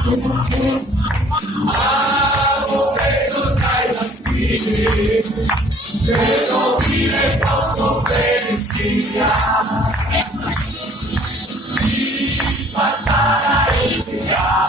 Hago que no traiga así, pero vive con obediencia. Y pasará y se hará.